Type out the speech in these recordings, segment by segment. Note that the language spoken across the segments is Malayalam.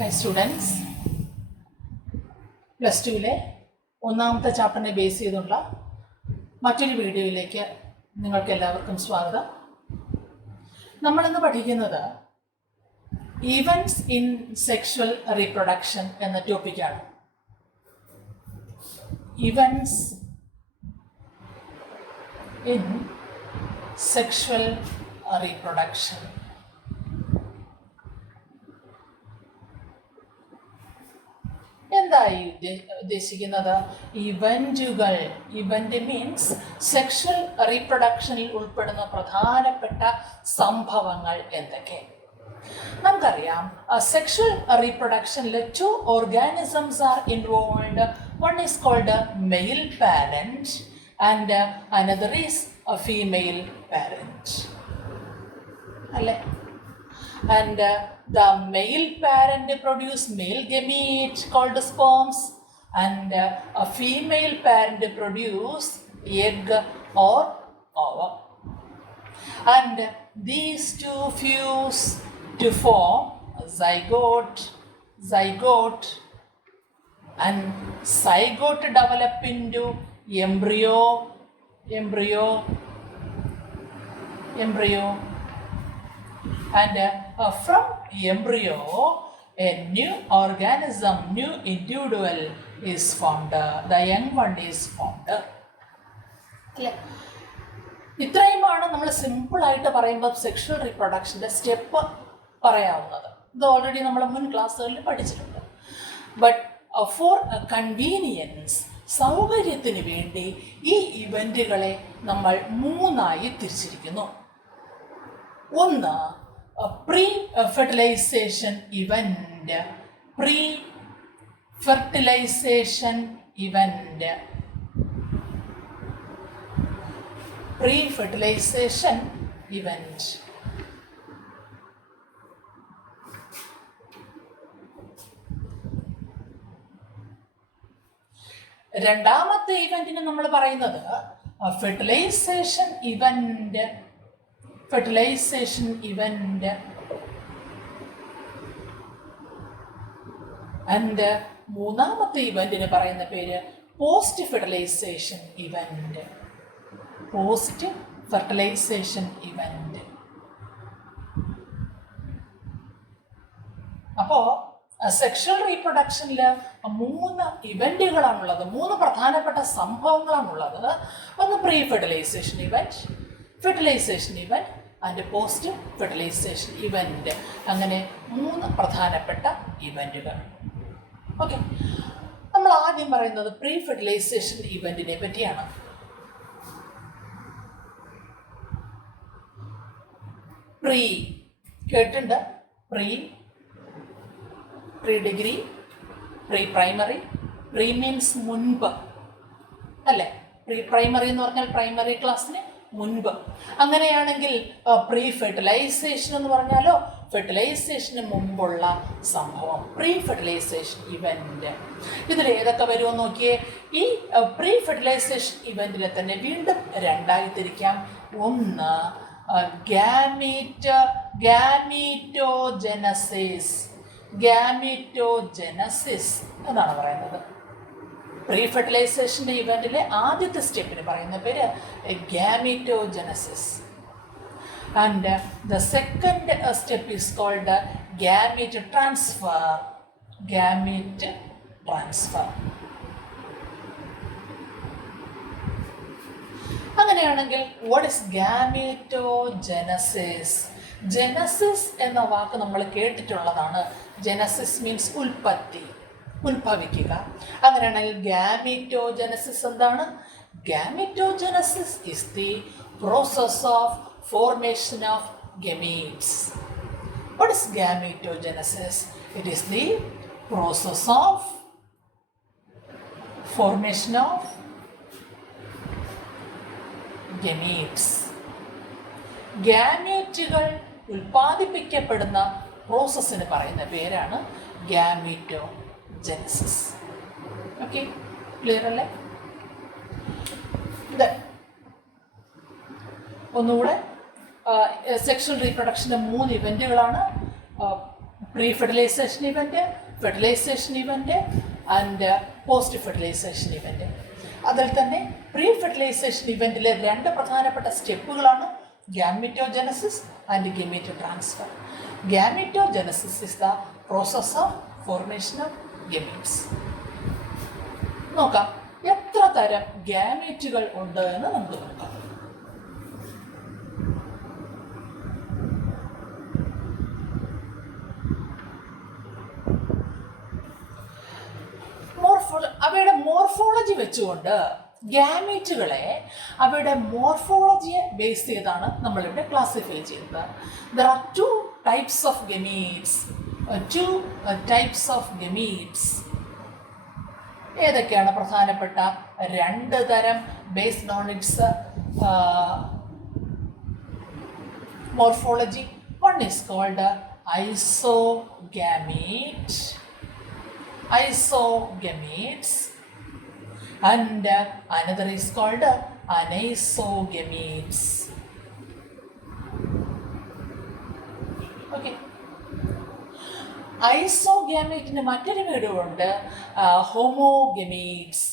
Hi students, പ്ലസ് ടുവിലെ ഒന്നാമത്തെ ചാപ്റ്ററിനെ ബേസ് ചെയ്തുള്ള മറ്റൊരു വീഡിയോയിലേക്ക് നിങ്ങൾക്ക് എല്ലാവർക്കും സ്വാഗതം. നമ്മളിന്ന് പഠിക്കുന്നത് ഈവൻറ്റ്സ് ഇൻ സെക്ഷുവൽ റീപ്രൊഡക്ഷൻ എന്ന ടോപ്പിക്കാണ്. Events in sexual reproduction. എന്തായി ഉദ്ദേശിക്കുന്നത്? ഇവൻറ്റുകൾ. ഇവൻ്റ് മീൻസ് സെക്ഷൽ റീപ്രൊഡക്ഷനിൽ ഉൾപ്പെടുന്ന പ്രധാനപ്പെട്ട സംഭവങ്ങൾ എന്തൊക്കെ? നമുക്കറിയാം, സെക്ഷൽ റീപ്രൊഡക്ഷനിൽ 2 organisms are involve. One is called male parent and another is female parent, അല്ലേ? And the male parent produce male gamete called sperms, and a female parent produce egg or ovum, and these two fuse to form a zygote, and zygote develop into embryo, and from embryo a new organism, new individual is formed, the young one is formed. ഇത്രയുമാണ് നമ്മൾ സിമ്പിളായിട്ട് പറയുമ്പോൾ സെക്ഷൽ റീപ്രൊഡക്ഷൻ്റെ സ്റ്റെപ്പ് പറയാവുന്നത്. ഇത് ഓൾറെഡി നമ്മൾ മുൻ ക്ലാസ്സുകളിൽ പഠിച്ചിട്ടുണ്ട്. ബട്ട് ഫോർ കൺവീനിയൻസ്, സൗകര്യത്തിന് വേണ്ടി ഈ ഇവൻറ്റുകളെ നമ്മൾ 3ആയി തിരിച്ചിരിക്കുന്നു. ഒന്ന്, pre fertilisation event. Pre fertilisation event. Pre fertilisation event. രണ്ടാമത്തെ ഇവന്റിന് നമ്മൾ പറയുന്നത് fertilisation event. Fertilisation event. And മൂന്നാമത്തെ ഇവന്റിന് പറയുന്ന പേര് post fertilisation event. Post fertilisation event. അപ്പോൾ സെക്ഷൽ റീപ്രൊഡക്ഷനിൽ 3 ഇവൻറ്റുകളാണുള്ളത്, 3 പ്രധാനപ്പെട്ട സംഭവങ്ങളാണുള്ളത്. ഒന്ന് pre fertilisation event, fertilisation event and post fertilisation event. അങ്ങനെ 3 പ്രധാനപ്പെട്ട ഇവൻറ്റുകൾ. ഓക്കെ, നമ്മൾ ആദ്യം പറയുന്നത് പ്രീ ഫെർട്ടിലൈസേഷൻ ഇവൻറ്റിനെ പറ്റിയാണ്. പ്രീ കേട്ടിട്ടുണ്ട്. Pre degree, pre primary. Pre means മുൻപ്, അല്ലേ? പ്രീ പ്രൈമറി എന്ന് പറഞ്ഞാൽ പ്രൈമറി ക്ലാസ്സിന് മുൻപ്. അങ്ങനെയാണെങ്കിൽ പ്രീ ഫെർട്ടിലൈസേഷൻ എന്ന് പറഞ്ഞാലോ ഫെർട്ടിലൈസേഷന് മുമ്പുള്ള സംഭവം, പ്രീ ഫെർട്ടിലൈസേഷൻ ഇവൻ്റ്. ഇതിൽ ഏതൊക്കെ വരുമെന്ന് നോക്കിയേ. ഈ പ്രീ ഫെർട്ടിലൈസേഷൻ ഇവൻറ്റിനെ തന്നെ വീണ്ടും 2ആയി തിരിക്കാം. ഒന്ന്, ഗാമീറ്റോജനസിസ്. ഗാമീറ്റോജനസിസ് എന്നാണ് പറയുന്നത്. പ്രീ ഫെർട്ടിലൈസേഷൻ്റെ ഇവൻറ്റിലെ ആദ്യത്തെ സ്റ്റെപ്പിന് പറയുന്ന പേര് gametogenesis. And the second step is called gamete transfer. Gamete transfer. അങ്ങനെയാണെങ്കിൽ വാട്ട് ഇസ് ഗാമീറ്റോജനസിസ്? ജനസിസ് എന്ന വാക്ക് നമ്മൾ കേട്ടിട്ടുള്ളതാണ്. ജനസിസ് മീൻസ് ഉൽപ്പത്തി, ഉത്ഭവിക്കുക. അങ്ങനെയാണെങ്കിൽ ഗാമീറ്റോജനസിസ് എന്താണ്? Gametogenesis is the process of formation of gametes. What is gametogenesis? It is the process of formation of gametes. ഗാമീറ്റുകൾ ഉൽപ്പാദിപ്പിക്കപ്പെടുന്ന പ്രോസസ്സിന് പറയുന്ന പേരാണ് ഗാമീറ്റോജനസിസ്. ഓക്കെ, ക്ലിയർ അല്ലേ? ഒന്നുകൂടെ സെക്ഷൽ റീപ്രൊഡക്ഷൻ്റെ 3 ഇവൻറ്റുകളാണ്. Pre fertilisation event, fertilisation event and post fertilisation event. അതിൽ തന്നെ പ്രീ ഫെർട്ടിലൈസേഷൻ ഇവൻറ്റിലെ 2 പ്രധാനപ്പെട്ട സ്റ്റെപ്പുകളാണ് gametogenesis and gamete transfer. Gametogenesis is the process of formation of gametes. നോക്കാം എത്ര തരം ഗാമീറ്റുകൾ ഉണ്ട് എന്ന് നമുക്ക് നോക്കാം. അവയുടെ മോർഫോളജി വെച്ചുകൊണ്ട് ഗാമീറ്റുകളെ അവയുടെ മോർഫോളജിയെ ബേസ് ചെയ്താണ് നമ്മളിവിടെ ക്ലാസിഫൈ ചെയ്യുന്നത്. There are 2 types of gametes. 2 types of gametes. ഏതൊക്കെയാണ് പ്രധാനപ്പെട്ട 2 തരം based on its morphology? One is called isogametes and another is called anisogametes. Okay. ഐസോഗാമീറ്റിന് മറ്റൊരു പേരുണ്ട് homogametes.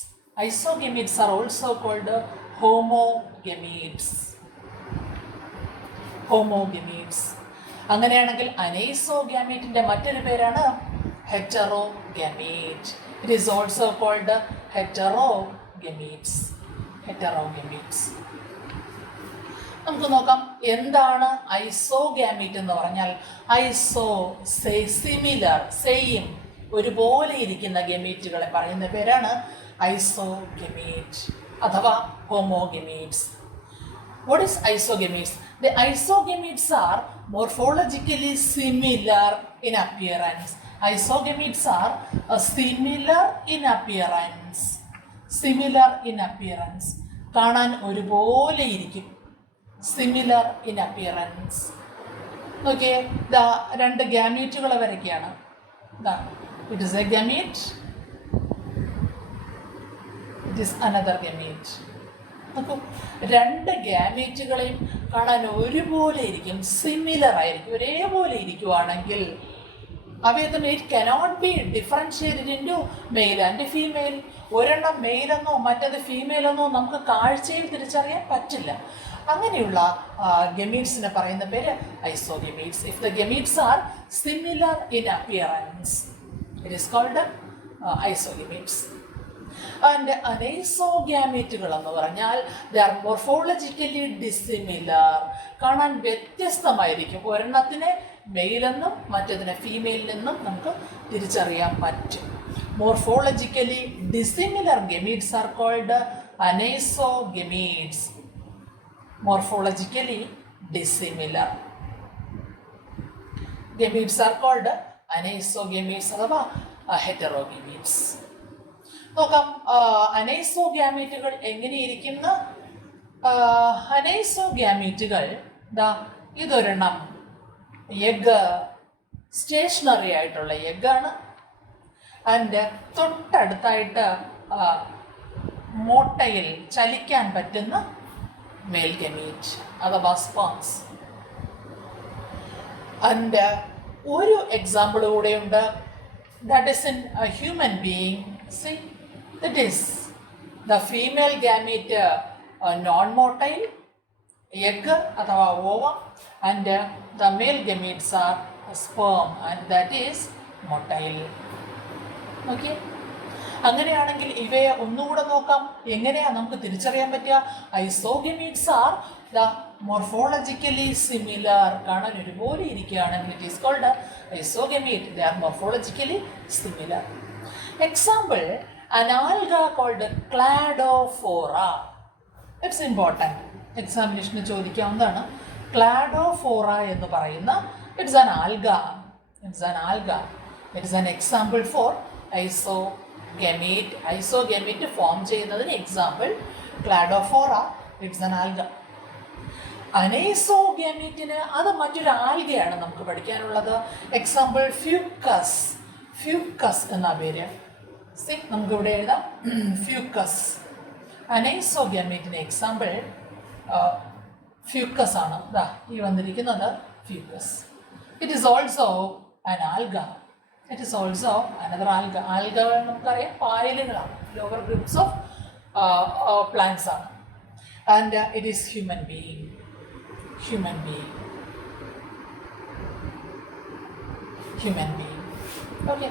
Isogametes are also called homogametes. അങ്ങനെയാണെങ്കിൽ അനൈസോഗാമീറ്റിൻ്റെ മറ്റൊരു പേരാണ് heterogame. It is also called heterogametes. നമുക്ക് നോക്കാം എന്താണ് ഐസോഗാമീറ്റ് എന്ന് പറഞ്ഞാൽ. സിമിലർ, സെയിം, ഒരുപോലെ ഇരിക്കുന്ന ഗമീറ്റുകളെ പറയുന്ന പേരാണ് ഐസോഗമീറ്റ് അഥവാ ഹോമോഗമീറ്റ്സ്. What is isogametes? The isogametes are morphologically similar in appearance. Isogametes are similar in appearance. കാണാൻ ഒരുപോലെ ഇരിക്കും. Similar in appearance. നോക്കിയേ, ഇതാ 2 ഗാമീറ്റുകൾ വരയ്ക്കുകയാണ്. It is A gamete, it is another gamete. നോക്കൂ, 2 ഗാമീറ്റുകളെയും കാണാൻ ഒരുപോലെ ഇരിക്കും, സിമിലർ ആയിരിക്കും, ഒരേപോലെ ഇരിക്കുവാണെങ്കിൽ അവയെ തമ്മിൽ it cannot be differentiated into mail and female. ഒരെണ്ണം മെയിലെന്നോ മറ്റേത് ഫീമെയിലെന്നോ നമുക്ക് കാഴ്ചയിൽ തിരിച്ചറിയാൻ പറ്റില്ല. അങ്ങനെയുള്ള ഗമീറ്റ്സിനെ പറയുന്ന പേര് isogametes. If the gametes are similar in appearance, it is called isogametes. And അനൈസോഗാമീറ്റുകൾ എന്ന് പറഞ്ഞാൽ ദേ ആർ മോർഫോളജിക്കലി ഡിസിമിലർ. കാണാൻ വ്യത്യസ്തമായിരിക്കും. ഒരെണ്ണത്തിനെ മെയിലെന്നും മറ്റതിനെ ഫീമെയിലെന്നും നമുക്ക് തിരിച്ചറിയാൻ പറ്റും. Morphologically dissimilar gametes are called anisogametes. Morphologically dissimilar gametes are called anisogametes അഥവാ ഹെറ്ററോഗമീറ്റ്സ്. നോക്കാം അനൈസോഗാമീറ്റുകൾ എങ്ങനെയിരിക്കുന്നു. അനൈസോഗാമീറ്റുകൾ ഇതൊരെണ്ണം എഗ്, സ്റ്റേഷനറി ആയിട്ടുള്ള എഗ്ഗാണ്. ആൻഡ് തൊട്ടടുത്തായിട്ട് മോട്ടയിൽ ചലിക്കാൻ പറ്റുന്ന മെയിൽ ഗമീറ്റ് അഥവാ സ്പേംസ്. ആൻഡ് ഒരു എക്സാമ്പിൾ കൂടെയുണ്ട്. That is in A human being. C, that is the female gamete non-motile egg അഥവാ ovum and the male gametes are sperm and that is motile. Okay, അങ്ങനെയാണെങ്കിൽ ഇവയെ ഒന്നുകൂടെ നോക്കാം. എങ്ങനെയാണ് നമുക്ക് തിരിച്ചറിയാൻ പറ്റുക? Isogametes are the morphologically similar. കാണാൻ ഒരുപോലെ ഇരിക്കുകയാണെങ്കിൽ it is called isogamete. They are morphologically similar. Example, an alga called Cladophora. It's important. എക്സാമിനേഷന് ചോദിക്കാവുന്നതാണ്. ക്ലാഡോഫോറ എന്ന് പറയുന്ന it's an alga. It's an example for isogamete form ചെയ്യുന്നതിന് example Cladophora. It's an alga. അനൈസോഗമീറ്റിന് അത് മറ്റൊരു ആൽഗയാണ് നമുക്ക് പഠിക്കാനുള്ളത്. എക്സാമ്പിൾ ഫ്യൂക്കസ് എന്ന പേര്. നമുക്കിവിടെ എഴുതാം ഫ്യൂക്കസ്. അനൈസോഗമീറ്റിന് എക്സാമ്പിൾ ഫ്യൂക്കസ് ആണ്. ഈ വന്നിരിക്കുന്നത് Fucus. It is also an alga. It is also another alga. Alga നമുക്കറിയാം പായലുകളാണ്, ലോവർ ഗ്രൂപ്പ്സ് ഓഫ് പ്ലാന്റ്സ് ആണ്. And it is human being. Okay.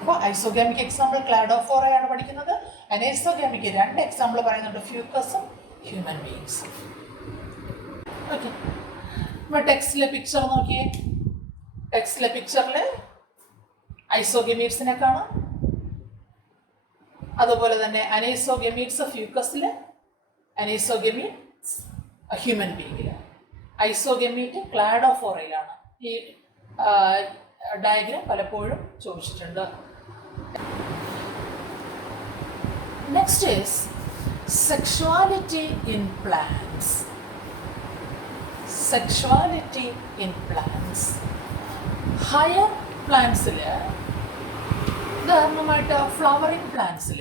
അപ്പോൾ ഐസോഗാമിക് എക്സാമ്പിൾ ക്ലാഡോഫോറയാണ് പഠിക്കുന്നത്. അനൈസോഗാമിക് 2 എക്സാമ്പിൾ പറയുന്നുണ്ട്, ഫ്യൂക്കസും ഹ്യൂമൻ ബീയിങ്സും. ഓക്കെ. അപ്പോൾ ടെക്സ്റ്റിലെ പിക്ചർ നോക്കിയേ. ടെക്സ്റ്റിലെ പിക്ചറിൽ ഐസോഗമീറ്റ്സിനെ കാണാം. അതുപോലെ തന്നെ അനൈസോഗമീറ്റ്സ് ഫ്യൂക്കസിൽ, അനൈസോഗമീറ്റ്സ് ഹ്യൂമൻ ബീയിങ്ങിൽ. ഐസോഗമീറ്റ് ക്ലാഡോഫോറയിലാണ്. ഈ ഡയഗ്രാം പലപ്പോഴും ചോദിച്ചിട്ടുണ്ട്. Next is sexuality in plants. Higher പ്ലാന്റ്സിൽ, ഉദാഹരണമായിട്ട് ഫ്ലവറിങ് പ്ലാന്റ്സിൽ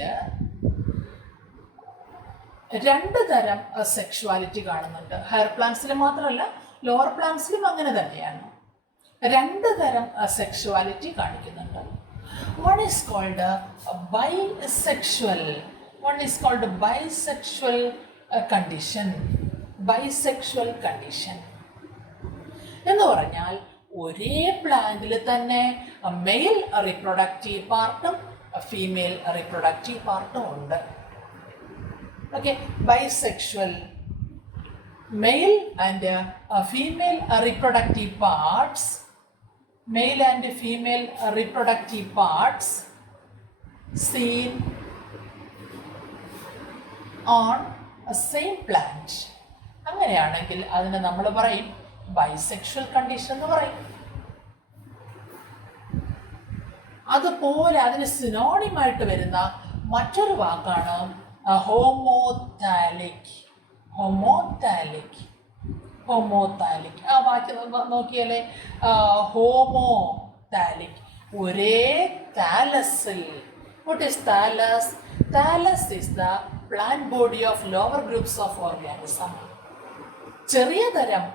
2 തരം സെക്ഷുവാലിറ്റി കാണുന്നുണ്ട്. ഹയർ പ്ലാന്റ്സിൽ മാത്രമല്ല, ലോവർ പ്ലാന്റ്സിലും അങ്ങനെ തന്നെയാണ്. 2 തരം സെക്ഷുവാലിറ്റി കാണിക്കുന്നുണ്ട്. One is called bisexual. Condition എന്ന് പറഞ്ഞാൽ ഒരേ പ്ലാന്റിൽ തന്നെ മെയിൽ റീപ്രൊഡക്റ്റീവ് പാർട്ടും ഫീമെയിൽ റീപ്രൊഡക്റ്റീവ് പാർട്ടും ഉണ്ട്. ഓക്കെ. Bisexual, male and female reproductive parts, male and female reproductive parts seen on a same plant. അങ്ങനെയാണെങ്കിൽ അതിനെ നമ്മൾ പറയും ബൈസെക്ഷൽ കണ്ടീഷൻ എന്ന് പറയും. അതുപോലെ അതിന് സിനോണിമായിട്ട് വരുന്ന മറ്റൊരു വാക്കാണ് ഹോമോതാലിക്. ആ വാക്ക് നോക്കിയാലേ, ഹോമോതാലിക്, ഒരേ താലസിൽ. What is thallus? Thallus is the plant body of lower groups of organism. ചെറിയ തരം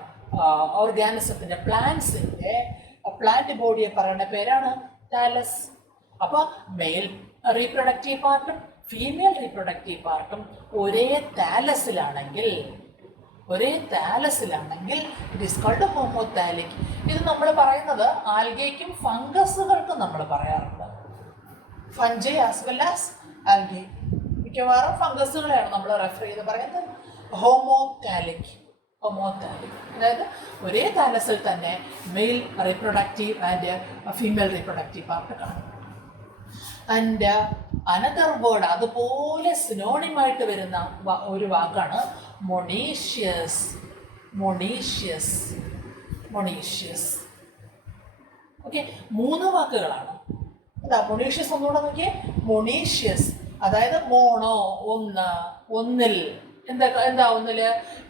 ഓർഗാനിസത്തിൻ്റെ, പ്ലാന്റ്സിൻ്റെ പ്ലാന്റ് ബോഡിയെ പറയുന്ന പേരാണ് താലസ്. അപ്പോൾ മെയിൽ റീപ്രൊഡക്റ്റീവ് പാർട്ടും ഫീമെയിൽ റീപ്രൊഡക്റ്റീവ് പാർട്ടും ഒരേ താലസിലാണെങ്കിൽ ഇറ്റ് ഈസ് കോൾഡ് ഹോമോതാലിക്. ഇത് നമ്മൾ പറയുന്നത് ആൽഗയ്ക്കും ഫംഗസുകൾക്കും നമ്മൾ പറയാറുണ്ട്. Fungi as well as algae. മിക്കവാറും ഫംഗസുകളെയാണ് നമ്മൾ റെഫർ ചെയ്ത് പറയുന്നത് ഹോമോതാലിക്. അതായത് ഒരേ താലസിൽ തന്നെ male reproductive and female reproductive part കാണും. ആൻഡ് അനദർ വേർഡ്, അതുപോലെ സിനോണിമായിട്ട് വരുന്ന ഒരു വാക്കാണ് മൊണീഷ്യസ്. ഓക്കെ. 3 വാക്കുകളാണ്. എന്താ മൊണീഷ്യസ്? ഒന്നുകൂടെ നോക്കിയേ. മൊണീഷ്യസ് അതായത് മോണോ, ഒന്നിൽ. എന്താ ഒന്നില്?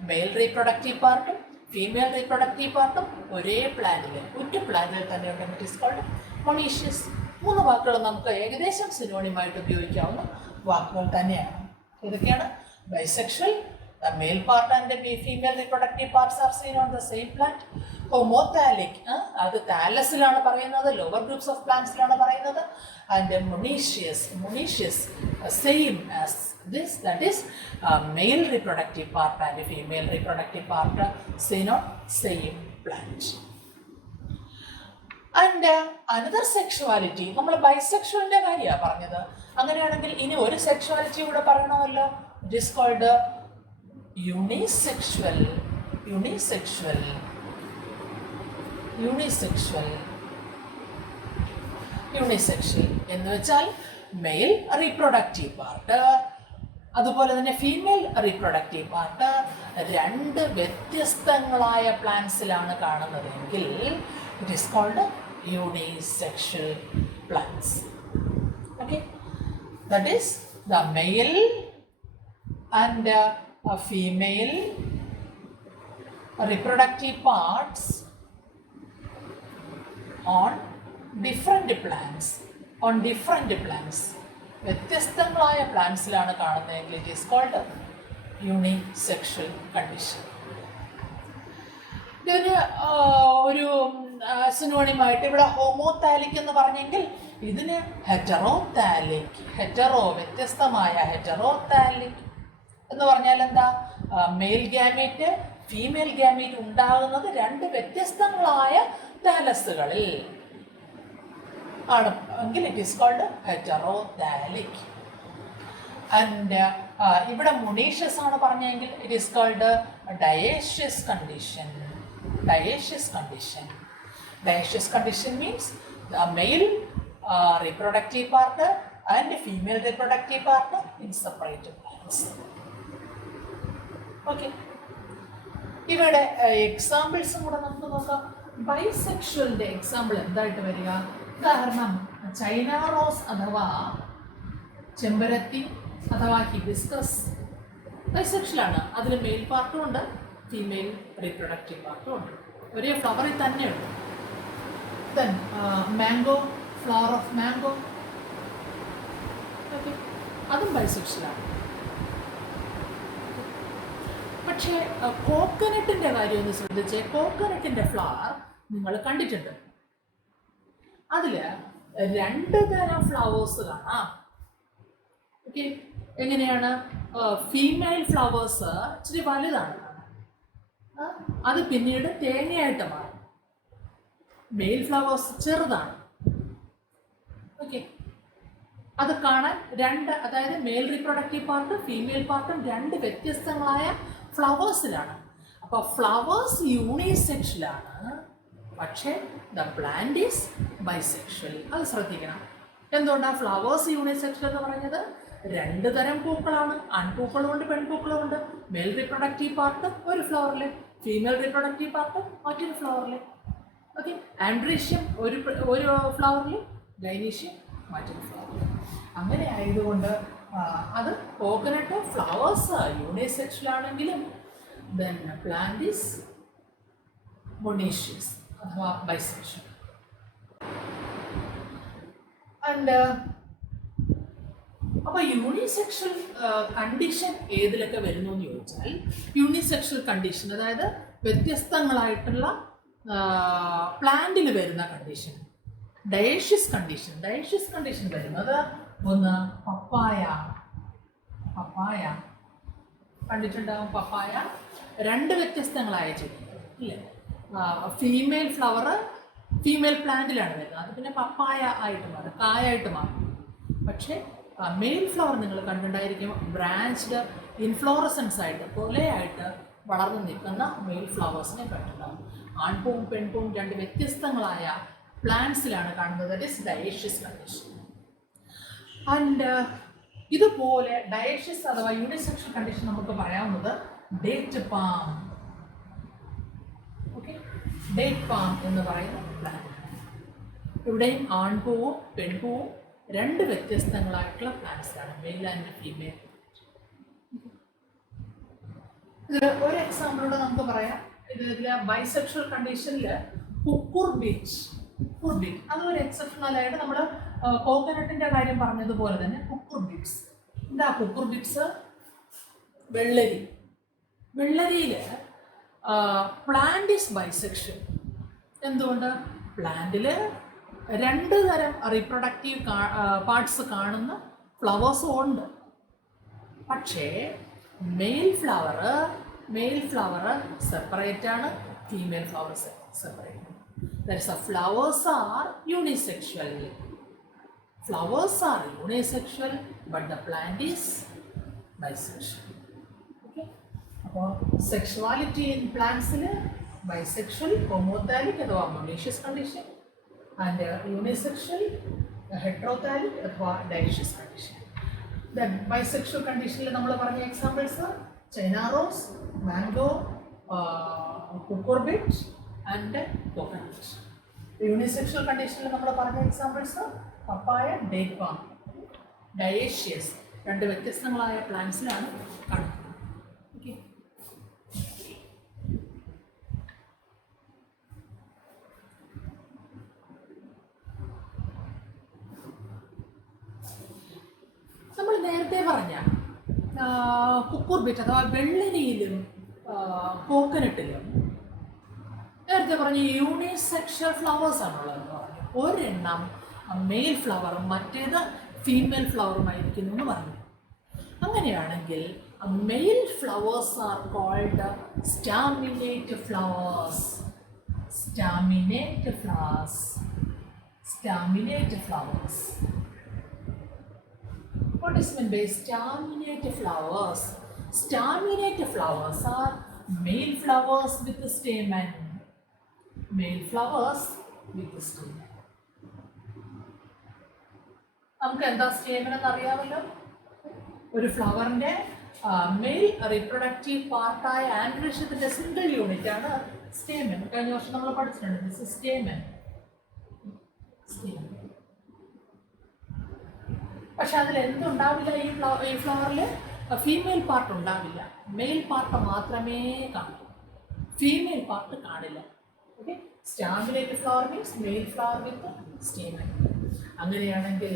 മെയിൽ റീപ്രൊഡക്റ്റീവ് പാർട്ടും ഫീമെയിൽ റീപ്രൊഡക്റ്റീവ് പാർട്ടും ഒരേ പ്ലാന്റിൽ, ഒറ്റ പ്ലാന്റിൽ തന്നെ ഉണ്ടെങ്കിൽ ഇറ്റ് ഈസ് കോൾഡ് മൊണീഷ്യസ്. 3 വാക്കുകൾ നമുക്ക് ഏകദേശം സിനോണിമായിട്ട് ഉപയോഗിക്കാവുന്ന വാക്കുകൾ തന്നെയാണ്. ഇതൊക്കെയാണ് bisexual, the male part and the female reproductive parts are seen on the same plant. Homothalic, അത് താലസിലാണ് പറയുന്നത്, ലോവർ ഗ്രൂപ്പ്സ് ഓഫ് പ്ലാന്റ്സിലാണ് പറയുന്നത്. And monoecious, same as this, that is male reproductive part and female reproductive part seen on same plant. And another sexuality, നമ്മൾ ബൈസെക്ഷലിൻ്റെ കാര്യമാണ് പറഞ്ഞത്. അങ്ങനെയാണെങ്കിൽ ഇനി ഒരു സെക്ഷുവാലിറ്റി കൂടെ പറയണമല്ലോ. ഇറ്റ് ഈസ് കോൾഡ് യൂണിസെക്ഷൽ എന്ന് വെച്ചാൽ മെയിൽ റീപ്രൊഡക്റ്റീവ് പാർട്ട് അതുപോലെ തന്നെ ഫീമെയിൽ റീപ്രൊഡക്റ്റീവ് പാർട്ട് 2 വ്യത്യസ്തങ്ങളായ പ്ലാന്റ്സിലാണ് കാണുന്നതെങ്കിൽ it is called unisexual plants. Okay. That is the male and female reproductive parts on different plants. വ്യത്യസ്തങ്ങളായ പ്ലാന്റ്സിലാണ് കാണുന്നതെങ്കിൽ it is called unisexual condition. ഇതിന് ഒരു സിനോണിമായിട്ട് ഇവിടെ ഹോമോതാലിക് എന്ന് പറഞ്ഞെങ്കിൽ ഇതിന് ഹെറ്ററോതാലിക്, ഹെറ്ററോ വ്യത്യസ്തമായ, ഹെറ്ററോതാലിക് എന്ന് പറഞ്ഞാൽ എന്താ? മെയിൽ ഗാമീറ്റ് ഫീമെയിൽ ഗാമീറ്റ് ഉണ്ടാകുന്നത് രണ്ട് വ്യത്യസ്തങ്ങളായ താലസുകളിൽ ആണ് എങ്കിൽ it is called heterothallic. And ഇവിടെ മൊണീഷ്യസ് ആണ് പറഞ്ഞെങ്കിൽ it is called dioecious condition. Dioecious condition. Dioecious condition means the male reproductive partner and female reproductive partner in separate plants. Okay, ഇവിടെ എക്സാമ്പിൾസും കൂടെ നമുക്ക് നോക്കാം. ബൈസെക്ഷലിൻ്റെ എക്സാമ്പിൾ എന്തായിട്ട് വരിക? ഉദാഹരണം ചൈന റോസ് അഥവാ ചെമ്പരത്തി അഥവാ ഹിബിസ്കസ് ബൈസെക്ഷലാണ്. അതിൽ മെയിൽ പാർട്ടും ഉണ്ട്, ഫീമെയിൽ റീപ്രൊഡക്റ്റീവ് പാർട്ടും ഉണ്ട്. ഒരേ ഫ്ലവറിൽ തന്നെയുണ്ട്. Then mango, flower of mango, okay, അതും ബൈസെക്ഷലാണ്. പക്ഷേ കോക്കനട്ടിൻ്റെ കാര്യം ഒന്ന് ശ്രദ്ധിച്ചേ. കോക്കനട്ടിൻ്റെ ഫ്ലവർ നിങ്ങൾ കണ്ടിട്ടുണ്ട്. അതിൽ രണ്ട് തരം ഫ്ലവേഴ്സ് കാണാം. ഓക്കെ, എങ്ങനെയാണ്? ഫീമെയിൽ ഫ്ലവേഴ്സ് ഇച്ചിരി വലുതാണ്, അത് പിന്നീട് തേങ്ങയായിട്ട് മാറും. മെയിൽ ഫ്ലവേഴ്സ് ചെറുതാണ്. ഓക്കെ, അത് കാണാൻ രണ്ട്, അതായത് മെയിൽ റീപ്രൊഡക്റ്റീവ് പാർട്ടും ഫീമെയിൽ പാർട്ടും രണ്ട് വ്യത്യസ്തങ്ങളായ ഫ്ലവേഴ്സിലാണ്. അപ്പോൾ ഫ്ലവേഴ്സ് യൂണിസെക്ഷലാണ്, പക്ഷേ ദ പ്ലാന്റ് ഈസ് ബൈസെക്ഷൽ. അത് ശ്രദ്ധിക്കണം. എന്തുകൊണ്ടാണ് ഫ്ലവേഴ്സ് യൂണിസെക്ഷൽ എന്ന് പറഞ്ഞത്? രണ്ട് തരം പൂക്കളാണ്, ആൺപൂക്കളും ഉണ്ട് പെൺപൂക്കളും ഉണ്ട്. മെയിൽ റീപ്രൊഡക്റ്റീവ് പാർട്ട് ഒരു ഫ്ലവറിൽ, ഫീമെയിൽ റീപ്രൊഡക്റ്റീവ് പാർട്ട് മറ്റൊരു ഫ്ലവറിൽ. ഓക്കെ, ആൻഡ്രീഷ്യം ഒരു ഫ്ലവറിൽ, ഗൈനീഷ്യം മറ്റൊരു ഫ്ലവറിൽ. അങ്ങനെ ആയതുകൊണ്ട് അത് കോക്കനട്ട് ഫ്ലവേഴ്സ് യൂണിസെക്ഷൽ ആണെങ്കിലും ദെൻ പ്ലാന്റ് ഈസ് മൊണീഷ്യസ് അഥവാ ബൈസെക്ഷൽ. ആൻഡ് അപ്പോൾ യൂണിസെക്ഷൽ കണ്ടീഷൻ ഏതിലൊക്കെ വരുന്നു എന്ന് ചോദിച്ചാൽ, യൂണിസെക്ഷൽ കണ്ടീഷൻ അതായത് വ്യത്യസ്തങ്ങളായിട്ടുള്ള പ്ലാന്റിൽ വരുന്ന condition. Dioecious condition. Dioecious condition വരുന്നത് ഒന്ന് പപ്പായ. പപ്പായ കണ്ടിട്ടുണ്ടാകും. പപ്പായ രണ്ട് വ്യത്യസ്തങ്ങളായ ചെടി ഇല്ലേ? ഫീമെയിൽ ഫ്ലവർ ഫീമെയിൽ പ്ലാന്റിലാണ് വരുന്നത്, അത് പിന്നെ പപ്പായ ആയിട്ട് മാറും, കായായിട്ട് മാറും. പക്ഷേ മെയിൽ ഫ്ലവർ നിങ്ങൾ കണ്ടിട്ടുണ്ടായിരിക്കും, ബ്രാഞ്ച്ഡ് ഇൻഫ്ലോറസൻസ് ആയിട്ട് കൊലയായിട്ട് വളർന്നു നിൽക്കുന്ന മെയിൽ ഫ്ലവേഴ്സിനെ കണ്ടിട്ടുണ്ടാകും. ആൺപൂവും പെൺപൂവും രണ്ട് വ്യത്യസ്തങ്ങളായ പ്ലാന്റ്സിലാണ് കാണുന്നത്. That is dioecious condition. And ഇതുപോലെ ഡയേഷ്യസ് അഥവാ യൂണിസെക്ഷൽ കണ്ടീഷൻ നമുക്ക് പറയാവുന്നത് date palm. Okay, date palm എന്ന് പറയുന്ന പ്ലാന്റ്. ഇവിടെയും ആൺപൂവും പെൺപൂവും രണ്ട് വ്യത്യസ്തങ്ങളായിട്ടുള്ള പ്ലാന്റ്സാണ്, മെയിൽ ആൻഡ് ഫീമെയിൽ. ഇതിൽ ഒരു എക്സാമ്പിളൂടെ നമുക്ക് പറയാം. ഇതിലെ ബൈസെക്ഷൽ കണ്ടീഷനിൽ കുക്കുർബിറ്റ്. കുക്കുർബിറ്റ് അതൊരു എക്സെപ്ഷണലായിട്ട് നമ്മൾ കോക്കനട്ടിൻ്റെ കാര്യം പറഞ്ഞതുപോലെ തന്നെ കുക്കുർബിറ്റ്സ്. എന്താ കുക്കുർബിറ്റ്സ്? വെള്ളരി. വെള്ളരിയിൽ പ്ലാന്റ് ഈസ് ബൈസെക്ഷൽ. എന്തുകൊണ്ട്? പ്ലാന്റിൽ രണ്ട് തരം റീപ്രൊഡക്റ്റീവ് പാർട്സ് കാണുന്ന ഫ്ലവേഴ്സും ഉണ്ട്. പക്ഷേ മെയിൽ ഫ്ലവർ സെപ്പറേറ്റ് ആണ്, female flower separate. That is, flowers are unisexual. Flowers are unisexual, but the plant is bisexual. Okay? അപ്പോൾ സെക്ഷുവാലിറ്റി ഇൻ പ്ലാന്റ്സിൽ ബൈസെക്ഷൽ, ഹോമോതാലിക് അഥവാ monoecious condition, and unisexual, heterothallic അഥവാ ഡയേഷ്യസ് കണ്ടീഷൻ. ദെൻ ബൈസെക്ഷൽ കണ്ടീഷനിൽ നമ്മൾ പറഞ്ഞ examples China rose, mango, cucurbit and coconut. Unisexual കണ്ടീഷനിൽ നമ്മൾ പറഞ്ഞ examples papaya, date palm. Dioecious രണ്ട് വ്യത്യസ്തങ്ങളായ പ്ലാന്റ്സിലാണ് കാണുന്നത്. ഓക്കെ, നമ്മൾ നേരത്തെ പറഞ്ഞ കുക്കുർബിറ്റ് അഥവാ വെള്ളരിയിലും കോക്കനട്ടിലും നേരത്തെ നേരത്തെ പറഞ്ഞ യൂണിസെക്ഷൽ ഫ്ലവേഴ്സ് ആണുള്ളതെന്ന് പറഞ്ഞു. ഒരെണ്ണം മെയിൽ ഫ്ലവറും മറ്റേത് ഫീമെയിൽ ഫ്ലവറുമായിരിക്കുന്നു എന്ന് പറഞ്ഞു. അങ്ങനെയാണെങ്കിൽ male flowers are called staminate flowers. Staminate flowers. Staminate flowers. What is meant by staminate flowers? Staminate flowers are male flowers with stamen. Male flowers with stamen. നമുക്ക് എന്താ സ്റ്റേമൻ എന്ന് അറിയാമല്ലോ. ഒരു ഫ്ലവറിന്റെ മെയിൽ റീപ്രൊഡക്റ്റീവ് പാർട്ടായ ആൻഡ്രീഷ്യത്തിന്റെ സിംഗിൾ യൂണിറ്റ് ആണ് സ്റ്റേമൻ. കഴിഞ്ഞ വർഷം നമ്മൾ പഠിച്ചിട്ടുണ്ട്. This is stamen. പക്ഷെ അതിൽ എന്തുണ്ടാവില്ല, ഈ ഫ്ലവറിൽ ഫീമെയിൽ പാർട്ട് ഉണ്ടാവില്ല. മെയിൽ പാർട്ട് മാത്രമേ കാണൂ, ഫീമെയിൽ പാർട്ട് കാണില്ല. Okay, staminate flower means male flower with stamen. അങ്ങനെയാണെങ്കിൽ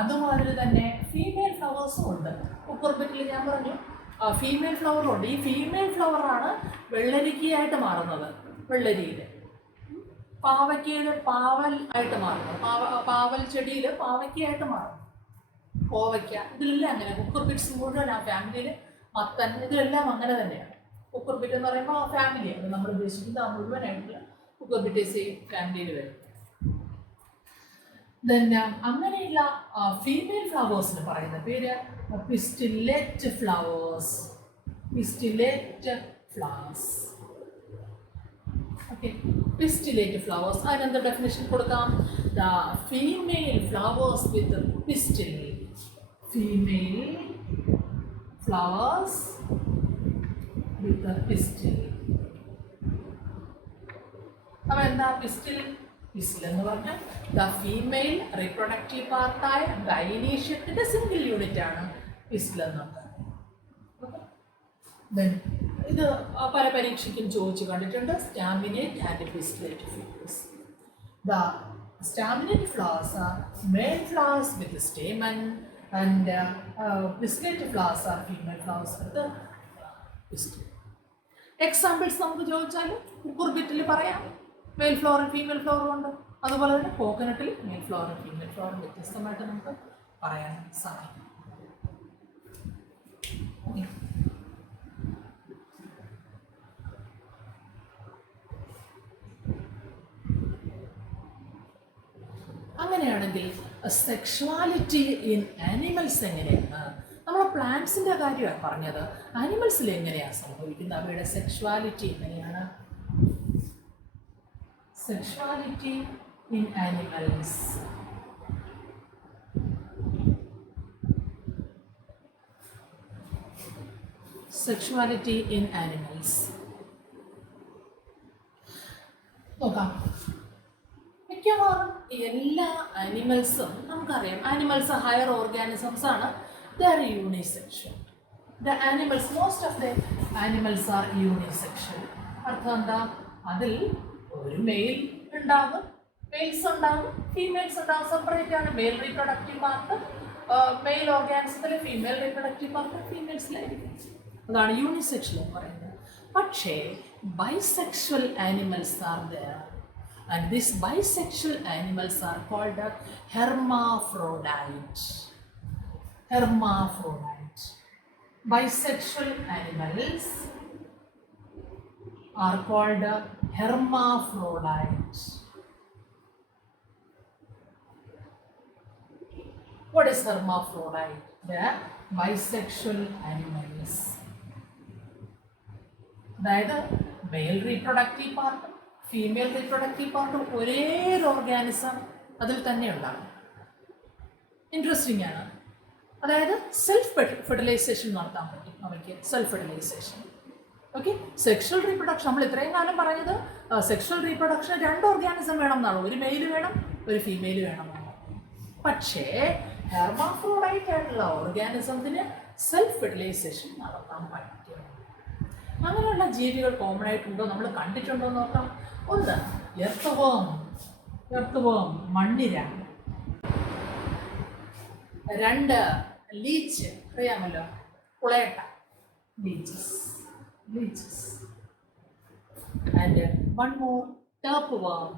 അതുമാതിരി തന്നെ ഫീമെയിൽ ഫ്ലവേഴ്സും ഉണ്ട്. കുക്കുർബിറ്റിൽ ഞാൻ പറഞ്ഞു ഫീമെയിൽ ഫ്ലവറും ഉണ്ട്. ഈ ഫീമെയിൽ ഫ്ലവറാണ് വെള്ളരിക്കയായിട്ട് മാറുന്നത്. വെള്ളരിയിൽ പാവയ്ക്കയിൽ പാവൽ ആയിട്ട് മാറുന്നത്, പാവൽ ചെടിയിൽ പാവയ്ക്കയായിട്ട് മാറും. കോവയ്ക്ക ഇതിലെല്ലാം അങ്ങനെ. കുക്കുർബിറ്റ്സ് മുഴുവൻ ആ ഫാമിലിയിൽ, മത്തൻ ഇതിലെല്ലാം അങ്ങനെ തന്നെയാണ്. കുക്കുർബിറ്റ് എന്ന് പറയുമ്പോൾ ആ ഫാമിലിയാണ് നമ്മൾ ഉദ്ദേശിക്കുന്നത്. ആ മുഴുവനായിട്ടുള്ള കുക്കുർബിറ്റേസ് ഈ ഫാമിലിയിൽ വരും. അങ്ങനെയുള്ള ഫീമെയിൽ ഫ്ലവേഴ്സിന് പറയുന്ന പേര് pistillate flowers. Pistillate flowers. Okay, pistillate flowers. അതിനെന്താ ഡെഫിനേഷൻ കൊടുക്കാം? The female flowers with pistil. Female flowers with pistil. അപ്പോൾ എന്താ പിസ്റ്റിൽ? പിസ്റ്റിൽ എന്ന് പറഞ്ഞാൽ ദ ഫീമെയിൽ റീപ്രൊഡക്റ്റീവ് പാർട്ടായ ഗൈനീഷ്യത്തിന്റെ സിംഗിൾ യൂണിറ്റ് ആണ് പിസ്റ്റിൽ എന്നുള്ളത്. ഇത് പല പരീക്ഷയ്ക്കും ചോദിച്ചു കണ്ടിട്ടുണ്ട്. Staminate and pistillate flowers. The staminate flowers are male flowers with stamen and pistillate flowers are female flowers with pistil. Examples നമുക്ക് ചോദിച്ചാലും കുക്കുർബിറ്റിൽ പറയാം മെയിൽ ഫ്ലവറും ഫീമെയിൽ ഫ്ലവറും ഉണ്ട്. അതുപോലെ തന്നെ കോക്കനട്ടിൽ മെയിൽ ഫ്ലവറും ഫീമെയിൽ ഫ്ലവറും വ്യത്യസ്തമായിട്ട് നമുക്ക് പറയാൻ സാധിക്കും. അങ്ങനെയാണെങ്കിൽ സെക്ഷുവാലിറ്റി ഇൻ ആനിമൽസ് എങ്ങനെയാണ്? നമ്മൾ പ്ലാന്റ്സിൻ്റെ കാര്യമാണ് പറഞ്ഞത്. ആനിമൽസിൽ എങ്ങനെയാണ് സംഭവിക്കുന്നത്? അവയുടെ സെക്ഷുവാലിറ്റി എങ്ങനെയാണ്? Sexuality in animals. Sexuality in animals നോക്കാം. മിക്കവാറും എല്ലാ ആനിമൽസും നമുക്കറിയാം, ആനിമൽസ് ഹയർ ഓർഗാനിസംസ് ആണ്. They are unisexual. The animals, most of the animals are unisexual. അർത്ഥം എന്താ? അതിൽ ഒരു മെയിൽ ഉണ്ടാകും, മെയിൽസ് ഉണ്ടാകും, ഫീമെയിൽസ് ഉണ്ടാകും. സെപ്പറേറ്റ് ആണ് മെയിൽ റീപ്രൊഡക്റ്റീവ് പാർട്ട് മെയിൽ ഓർഗാനിസത്തിൽ, ഫീമെയിൽ റീപ്രൊഡക്റ്റീവ് പാർട്ട് ഫീമെയിൽസിലായിരിക്കും. അതാണ് യൂണിസെക്ഷൽ എന്ന് പറയുന്നത്. പക്ഷേ bisexual animals are there. And these bisexual animals are called hermaphrodite. Hermaphrodite. Bisexual animals are called hermaphrodite. What is hermaphrodite? They are bisexual animals. അതായത് male reproductive part female reproductive part ഒരേ ഒരു ഓർഗാനിസം അതിൽ തന്നെ ഉണ്ടാകും. ഇൻട്രസ്റ്റിംഗ് ആണ്. അതായത് സെൽഫ് ഫെർട്ടിലൈസേഷൻ നടത്താൻ പറ്റും അവയ്ക്ക്. Self fertilisation. Okay, sexual reproduction നമ്മൾ ഇത്രയും കാലം പറഞ്ഞത് സെക്ഷൽ റീപ്രൊഡക്ഷൻ 2 ഓർഗാനിസം വേണം എന്നാണ്. ഒരു മെയിൽ വേണം, ഒരു ഫീമെയിൽ വേണം എന്നാണ്. പക്ഷേ ഹെർമാഫ്രോഡൈറ്റ് ആയിട്ടുള്ള ഓർഗാനിസത്തിന് സെൽഫ് ഫെർട്ടിലൈസേഷൻ നടത്താൻ പറ്റും. അങ്ങനെയുള്ള ജീവികൾ കോമൺ ആയിട്ടുണ്ടോ, നമ്മൾ കണ്ടിട്ടുണ്ടോ എന്ന് നോക്കാം. ഒന്ന് എർത്ത് മണ്ണിര. 2 ലീച്ച്, അറിയാമല്ലോ, കുളയട്ട. Leeches. And one more, tapeworm.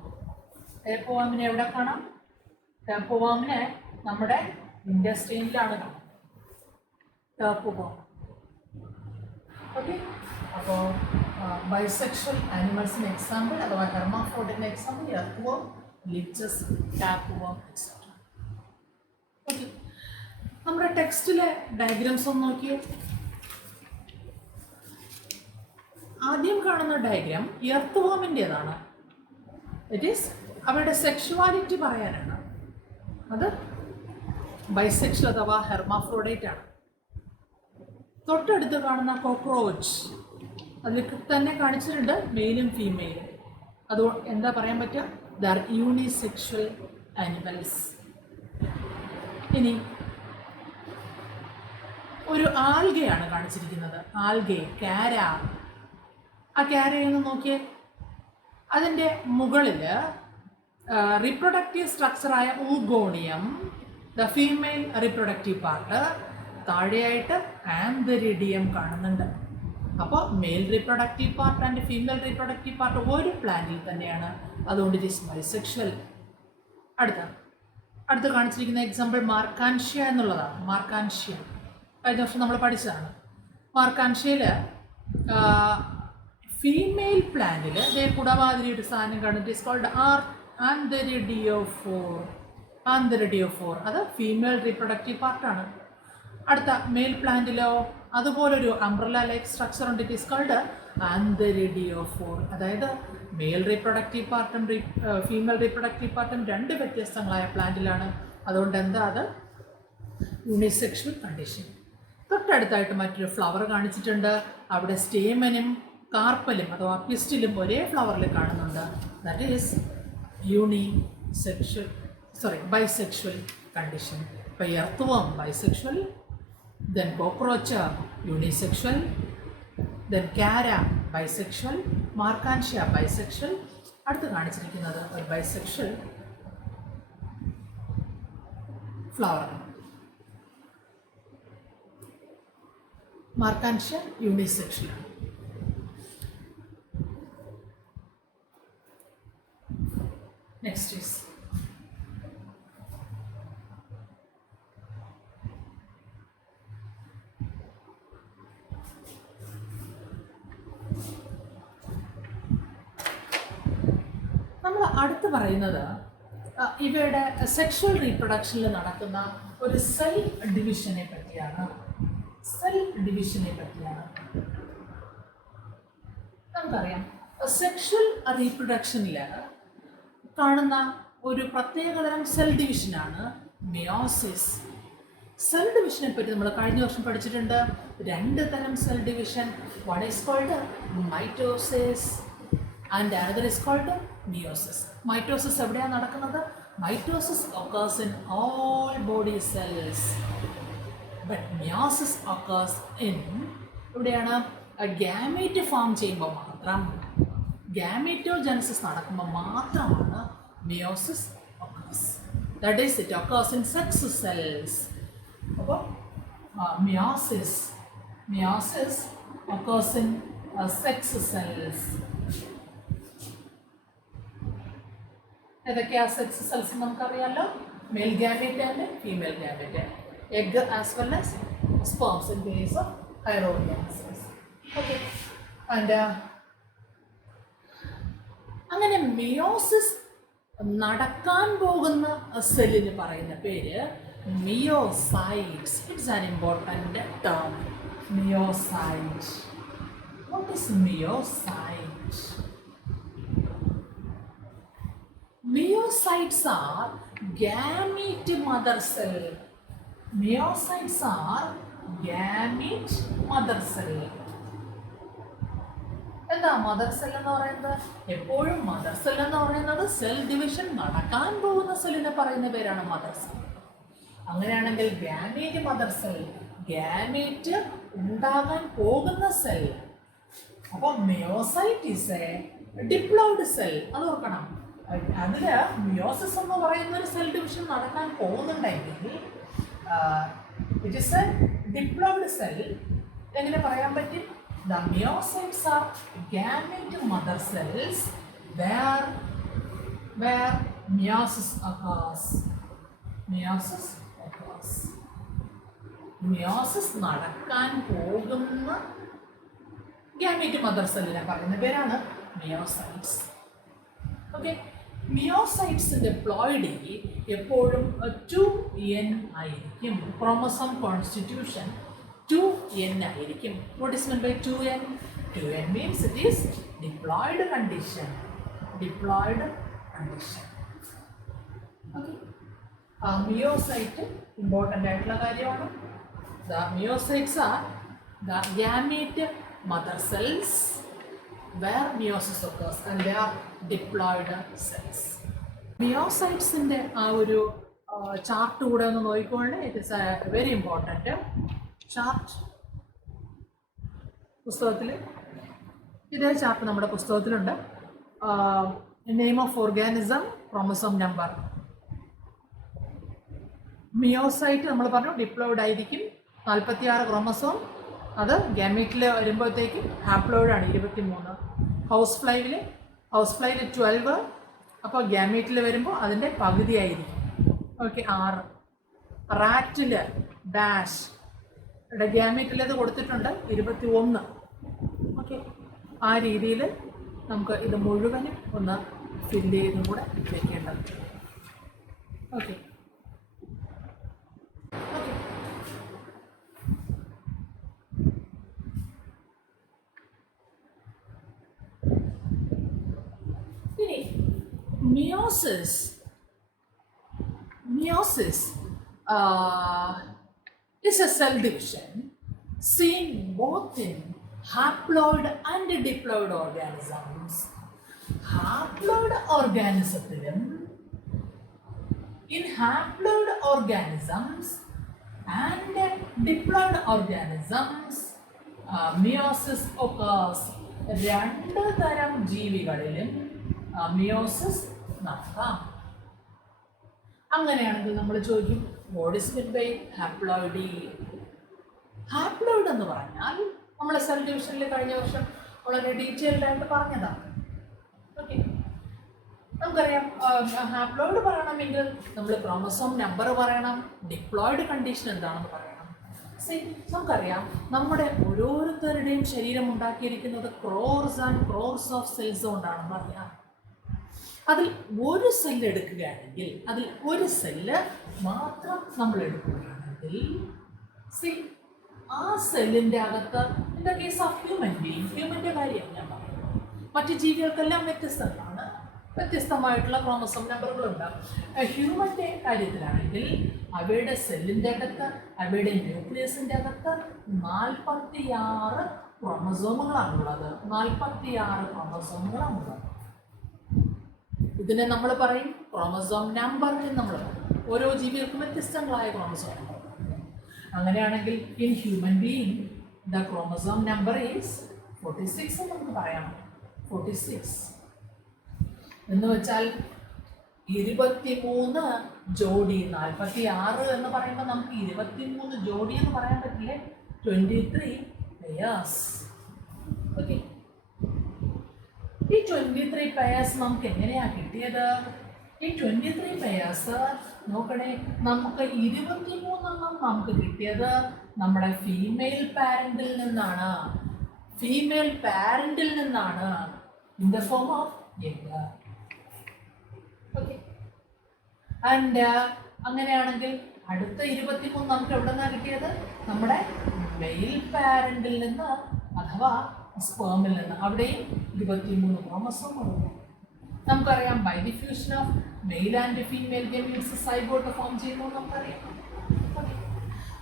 ടേപ്പ് വാമിനെ എവിടെ കാണാം? ടേപ്പ് വാമിനെ നമ്മുടെ ഇൻഡസ്ട്രിയിലാണ് കാണാം. Tapeworm. ഓക്കെ, അപ്പോൾ ബൈസെക്ഷൽ ആനിമൽസിന് എക്സാമ്പിൾ അഥവാ ഹെർമാഫ്രോഡിൻ്റെ example earthworm, leeches, tapeworm etcetera. Okay, നമ്മുടെ ടെക്സ്റ്റിലെ ഡയഗ്രാംസ് ഒന്ന് നോക്കിയേ. ആദ്യം കാണുന്ന ഡയഗ്രാം എർത്ത് വാമിൻ്റേതാണ്. ഇറ്റ് ഈസ് അവരുടെ സെക്ഷുവാലിറ്റി പറയാനാണ്. അത് ബൈസെക്ഷൽ അഥവാ ഹെർമാഫ്രോഡൈറ്റ് ആണ്. തൊട്ടടുത്ത് കാണുന്ന കോക്രോച്ച്, അതിൽ തന്നെ കാണിച്ചിട്ടുണ്ട് മെയിലും ഫീമെയിലും. അത് എന്താ പറയാൻ പറ്റുക? They are unisexual animals. ഇനി ഒരു ആൽഗയാണ് കാണിച്ചിരിക്കുന്നത്. ആൽഗെ, കാര. ആ കാരയെന്ന് നോക്കിയേ. അതിൻ്റെ മുകളിൽ റീപ്രൊഡക്റ്റീവ് സ്ട്രക്ചറായ oogonium, the female reproductive part, താഴെയായിട്ട് ആന്തരിഡിയം കാണുന്നുണ്ട്. അപ്പോൾ male reproductive part and female reproductive part ഒരു പ്ലാന്റിൽ തന്നെയാണ്. അതുകൊണ്ട് ഇറ്റ് ഈസ് ബൈസെക്ഷൽ. അടുത്ത് കാണിച്ചിരിക്കുന്ന എക്സാമ്പിൾ മാർക്കാൻഷ്യ എന്നുള്ളതാണ്. മാർക്കാൻഷ്യ കഴിഞ്ഞ വർഷം നമ്മൾ പഠിച്ചതാണ്. മാർക്കാൻഷ്യയിൽ ഫീമെയിൽ പ്ലാന്റിൽ ഇതേ കുടമാതിരി ഒരു സാധനം കാണും. It is called antheridiophore. Antheridiophore അത് ഫീമെയിൽ റീപ്രൊഡക്റ്റീവ് പാർട്ടാണ്. അടുത്ത മെയിൽ പ്ലാന്റിലോ അതുപോലൊരു അംബ്രല ലൈക്ക് സ്ട്രക്ചർ ഉണ്ട്. It is called antheridiophore. അതായത് മെയിൽ റീപ്രൊഡക്റ്റീവ് പാർട്ടും ഫീമെയിൽ റീപ്രൊഡക്റ്റീവ് പാർട്ടും രണ്ട് വ്യത്യസ്തങ്ങളായ പ്ലാന്റിലാണ്. അതുകൊണ്ട് എന്താ അത്? Unisexual condition. തൊട്ടടുത്തായിട്ട് മറ്റൊരു ഫ്ലവർ കാണിച്ചിട്ടുണ്ട്. അവിടെ സ്റ്റേമനും കാർപ്പലും അഥവാ പിസ്റ്റിലും ഒരേ ഫ്ലവറിൽ കാണുന്നുണ്ട്. That is bisexual condition. ഇപ്പോൾ earthworm bisexual, then cockroach unisexual, then cara bisexual, markantia bisexual. അടുത്ത് കാണിച്ചിരിക്കുന്നത് ഒരു bisexual flower. Marchantia unisexual. Next is അടുത്ത് പറയുന്നത് ഇവയുടെ സെക്ഷൽ റീപ്രൊഡക്ഷനിൽ നടക്കുന്ന ഒരു സെൽ ഡിവിഷനെ പറ്റിയാണ്. നമുക്കറിയാം സെക്ഷൽ റീപ്രൊഡക്ഷനിൽ കാണുന്ന ഒരു പ്രത്യേകതരം സെൽ ഡിവിഷനാണ് മിയോസിസ്. സെൽ ഡിവിഷനെ പറ്റി നമ്മൾ കഴിഞ്ഞ വർഷം പഠിച്ചിട്ടുണ്ട്. രണ്ട് തരം cell division. One is called mitosis and another is called meiosis. Mitosis എവിടെയാണ് നടക്കുന്നത്? Mitosis occurs in all body cells, but meiosis occurs in എവിടെയാണ്? ഗാമേറ്റ് ഫോം ചെയ്യുമ്പോൾ മാത്രം, ഗാമേറ്റോജനസിസ് നടക്കുമ്പോൾ മാത്രമാണ് meiosis occurs. That is, it occurs in sex cells. അപ്പോൾ meiosis occurs in sex cells. ഏതൊക്കെയാ സെക്സ് സെൽസ് നമുക്കറിയാമല്ലോ. Male gamete and female gamete, egg as well as sperms in case of ഹൈറോഡിയാസിസ്. ഓക്കെ, ആൻഡ് അങ്ങനെ മിയോസിസ് നടക്കാൻ പോകുന്ന സെല്ലിന് പറയുന്ന പേര് meiocytes. It's an important term, meiocyte. What is meiocyte? Myocytes are gamete mother cell. Myocytes are gamete mother cell. എന്താ മദർ സെൽ എന്ന് പറയുന്നത്? എപ്പോഴും മദർ സെൽ എന്ന് പറയുന്നത് സെൽ ഡിവിഷൻ നടക്കാൻ പോകുന്ന സെല്ലിനെ പറയുന്ന പേരാണ് മദർ സെൽ. അങ്ങനെയാണെങ്കിൽ ഗാമേറ്റ് മദർ സെൽ, ഗാമേറ്റ് ഉണ്ടാകാൻ പോകുന്ന സെൽ. അപ്പോൾ meiocyte is A diploid cell. അത് ഓർക്കണം. അതിൽ മിയോസിസ് എന്ന് പറയുന്ന ഒരു സെൽ ഡിവിഷൻ നടക്കാൻ പോകുന്നുണ്ടെങ്കിൽ it is A diploid cell. എങ്ങനെ പറയാൻ പറ്റും? The myocytes are gamete mother cells where meiosis occurs. Meiosis occurs. Meiosis നടക്കാൻ പോകുന്ന gamete mother cell പറയുന്ന പേരാണ് myocytes. Okay. മിയോസൈറ്റ്സിന്റെ പ്ലോയിഡി എപ്പോഴും 2n ആയിരിക്കും. ക്രോമസോം കോൺസ്റ്റിറ്റ്യൂഷൻ 2n ആയിരിക്കും. What is meant by 2n? 2n means it is diploid condition. Diploid condition. Okay. Meiocyte important ആയിട്ടുള്ള കാര്യമാണ്. The myocytes are the gamete mother cells where meiosis occurs and they are diploid cells. മിയോസൈറ്റ്സിൻ്റെ ആ ഒരു ചാർട്ട് കൂടെ ഒന്ന് നോക്കിക്കൊണ്ട്, it is a very important chart. പുസ്തകത്തിൽ ഇതേ ചാർട്ട് നമ്മുടെ പുസ്തകത്തിലുണ്ട്. Name of organism, chromosome number. Meiocyte നമ്മൾ പറഞ്ഞു ഡിപ്ലോയിഡ് ആയിരിക്കും. 46 ക്രോമസോം. അത് ഗാമീറ്റിൽ വരുമ്പോഴത്തേക്കും ഹാപ്ലോയിഡാണ് 23. ഹൗസ് ഫ്ലൈയിൽ 12. അപ്പോൾ ഗാമീറ്റിൽ വരുമ്പോൾ അതിൻ്റെ പകുതിയായിരിക്കും. ഓക്കെ, 6. റാറ്റിൽ ഡാഷ് ഇവിടെ ഗാമീറ്റിലത് കൊടുത്തിട്ടുണ്ട് 21. ഓക്കെ, ആ രീതിയിൽ നമുക്ക് ഇത് മുഴുവനും ഒന്ന് ഫില്ല് ചെയ്തും കൂടെ വെക്കേണ്ടത്. Okay. Meiosis is a cell division seen both in haploid and diploid organisms. Haploid organism, in haploid organisms and diploid organisms, meiosis occurs. രണ്ട് തരം ജീവികളിലും മിയോസിസ് നടക്കാം. അങ്ങനെയാണെങ്കിൽ നമ്മൾ ചോദിക്കും, what is meant by haploidy? Haploid എന്ന് പറഞ്ഞാൽ നമ്മൾ സെൽ ഡിവിഷനിൽ കഴിഞ്ഞ വർഷം വളരെ ഡീറ്റെയിൽഡ് ആയിട്ട് പറഞ്ഞതാണ്. ഓക്കെ, നമുക്കറിയാം ഹാപ്ലോയിഡ് പറയണമെങ്കിൽ നമ്മൾ ക്രോമസോം നമ്പർ പറയണം. ഡിപ്ലോയിഡ് കണ്ടീഷൻ എന്താണെന്ന് പറയണം. നമുക്കറിയാം നമ്മുടെ ഓരോരുത്തരുടെയും ശരീരം ഉണ്ടാക്കിയിരിക്കുന്നത് crores and crores of cells കൊണ്ടാണെന്ന് അറിയാം. അതിൽ ഒരു സെല്ല് എടുക്കുകയാണെങ്കിൽ, അതിൽ ഒരു സെല്ല് മാത്രം നമ്മൾ എടുക്കുകയാണെങ്കിൽ, ആ സെല്ലിൻ്റെ അകത്ത്, in the case of human being, ഹ്യൂമൻ്റെ കാര്യം ഞാൻ പറയുന്നത്, മറ്റ് ജീവികൾക്കെല്ലാം വ്യത്യസ്തങ്ങളാണ്, വ്യത്യസ്തമായിട്ടുള്ള ക്രോമസോം നമ്പറുകളുണ്ടാകും. ഹ്യൂമൻ്റെ കാര്യത്തിലാണെങ്കിൽ അവയുടെ സെല്ലിൻ്റെ അകത്ത്, അവയുടെ ന്യൂക്ലിയസിൻ്റെ അകത്ത് 46 ക്രോമസോമുകളാണുള്ളത്. 46 ക്രോമസോമുകളാണുള്ളത്. ഇതിനെ നമ്മൾ പറയും ക്രോമസോം നമ്പർ എന്ന് നമ്മൾ പറയും. ഓരോ ജീവികൾക്കും വ്യത്യസ്തങ്ങളായ ക്രോമസോം നമ്പർ. അങ്ങനെയാണെങ്കിൽ in human being the chromosome number is 46 എന്ന് നമുക്ക് പറയാം. 46 എന്ന് വെച്ചാൽ 23 ജോഡി. 46 എന്ന് പറയുമ്പോൾ നമുക്ക് 23 ജോഡി എന്ന് പറയാൻ പറ്റില്ലേ? 23 പെയർസ്. ഓക്കെ, ഈ 23 പെയർസ് നമുക്ക് എങ്ങനെയാണ് കിട്ടിയത്? ഈ 23 പെയർസ് നോക്കണേ, നമുക്ക് 23 നമുക്ക് കിട്ടിയത് നമ്മുടെ ഫീമെയിൽ പാരന്റിൽ നിന്നാണ്. ഫീമെയിൽ പാരന്റിൽ നിന്നാണ്, in the form of egg. Okay, and അങ്ങനെയാണെങ്കിൽ അടുത്ത 23 നമുക്ക് എവിടെ നിന്നാണ് കിട്ടിയത്? നമ്മുടെ മെയിൽ പാരന്റിൽ നിന്ന്, അഥവാ സ്പേമിൽ നിന്ന്. അവിടെയും 23 ക്രോമസോമുകളുണ്ട്. നമുക്കറിയാം by diffusion of male and female gametes zygote form ചെയ്യുന്നു നമുക്കറിയാം.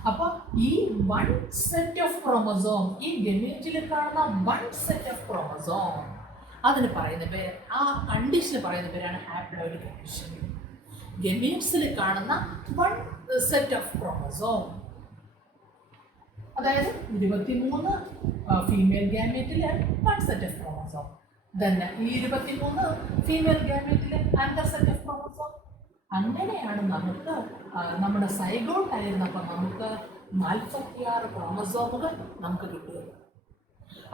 അപ്പോൾ ഈ 1 സെറ്റ് ഓഫ് ക്രോമസോം, ഈ ഗമീറ്റിൽ കാണുന്ന 1 സെറ്റ് ഓഫ് ക്രോമസോം, അതിന് പറയുന്ന പേര്, ആ കണ്ടീഷന് പറയുന്ന പേരാണ് ഹാപ്ലോയിഡ് കണ്ടീഷൻ. ഗമീറ്റ്സിൽ കാണുന്ന 1 സെറ്റ് ഓഫ് ക്രോമസോം, അതായത് 23 ഫീമെയിൽ ഗാമീറ്റിൽ 1 സെറ്റ് ഓഫ് ക്രോമസോം, തന്നെ ഈ 23 ഫീമെയിൽ ഗാമീറ്റിൽ അനദർ സെറ്റ് ഓഫ് ക്രോമസോം. അങ്ങനെയാണ് നമുക്ക് നമ്മുടെ സൈഗോട്ട് ആയിരുന്നപ്പോൾ നമുക്ക് 46 ക്രോമസോമുകൾ നമുക്ക് കിട്ടിയത്.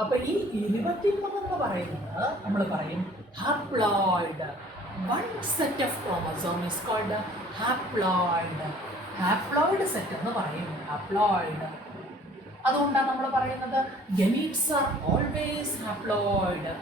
അപ്പൊ ഈ 23 എന്ന് പറയുന്നത് നമ്മൾ പറയും haploid. One set of chromosome is called haploid. Haploid set എന്ന് പറയും ഹാപ്ലോയിഡ്. അതുകൊണ്ടാണ് നമ്മൾ പറയുന്നത് ഗമീറ്റ്സ് ആർ ഓൾവേസ് ഹാപ്ലോയിഡ്.